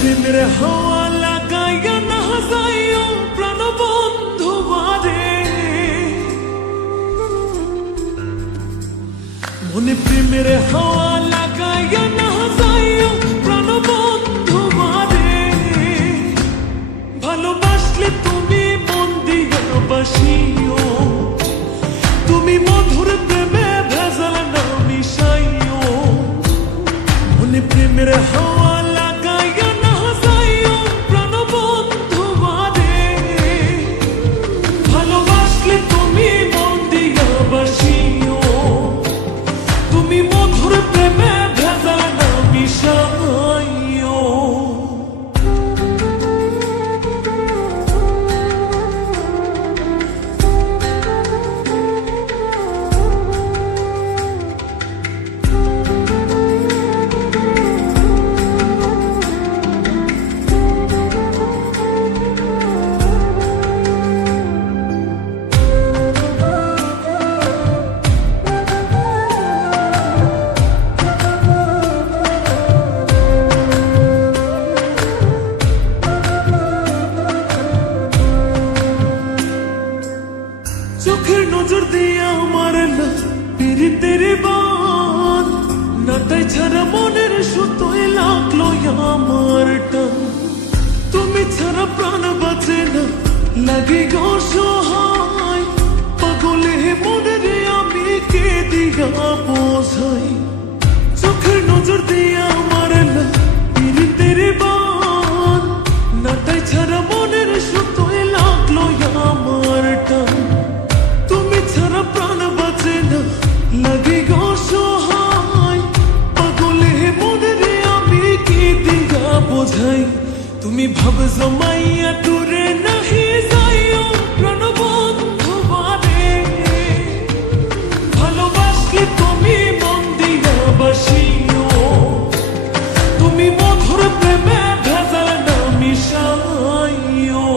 প্রেমের হাওয়া লাগাইয়া না যাইও প্রাণ বন্ধু বারে, মনে প্রেমের হাওয়া লাগাইয়া না যাইও প্রাণ বন্ধু বারে। ভালোবাসলে তুমি মন দিয়া বাসিও, তুমি মধুর প্রেমে ভেজাল না মিশাইও। মনে প্রেমের হাওয়া লাগাইয়া না যাইও প্রাণ বন্ধু বারে, ভালোবাসলে তুমি মন দিয়া বাসিও, তুমি মধুর প্রেমে ভেজাল না মিশাইও। চোখের নজর দিয়ে আমার না পীড়িতের বান, নাটাই ছাড়া মনের সুতোয় লাগলো আমার টান। তুমি ছাড়া প্রাণ বাঁচে না, লাগে গো সহায়, পাগলে মনের আমি কে দিয়া বোঝাই। চোখের নজর দিয়ে আমার না পীড়িতের বান, নাটাই ছাড়া মনের সুতোয় লাগলো আমার টান। ছাড়া প্রাণ বাঁচে না, লাগে গো সহায়, পাগলে মনের আমি কি দিয়া বোঝাই। তুমি ভাব জমাইয়া দূরে নাহি যাইও প্রাণ বন্ধু বারে, ভালোবাসলে তুমি মন দিয়া বাসিও, তুমি মধুর প্রেমে ভেজাল না মিশাইও।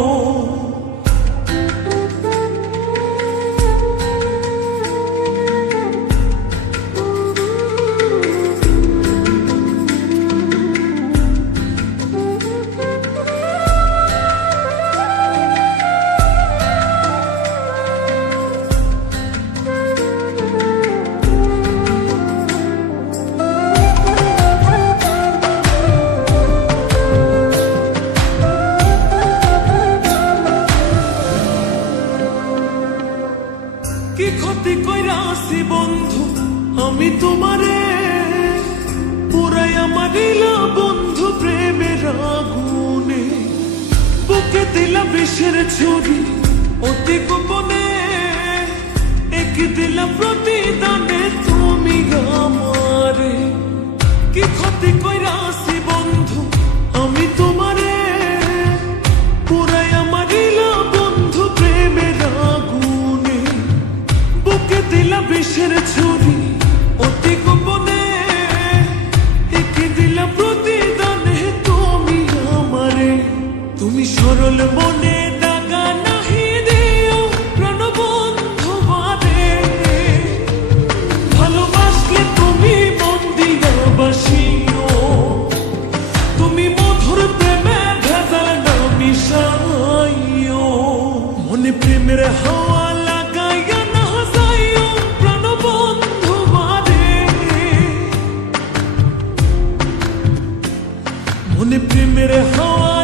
কি ক্ষতি কইরা আসি বন্ধু আমি তোমারে, পুরাইয়া মারিলা বন্ধু প্রেমের আগুনে। বুকে দিলা বিষের ছুরি অতি গোপনে, এক দিলা প্রতিদানে তুমি আমারে। কি ক্ষতি কইরা আসি বন্ধু আমি তোমারে, পুরাইয়া মারিলা বন্ধু প্রেমের আগুনে। বুকে দিলা বিষের ছুরি অতি গোপনে, একে দিলা প্রতিদানে তুমি আমারে। তুমি সরল মনে দাগা নাহি দিও প্রাণ বন্ধু বারে, ভালোবাসলে তুমি মন দিয়া বাসিও, তুমি মধুর প্রেমে ভেজাল না মিশাইও। মনে প্রেমের হাওয়া লাগাইয়া না যাইও প্রাণ বন্ধু বারে, মনে প্রেমের হাওয়া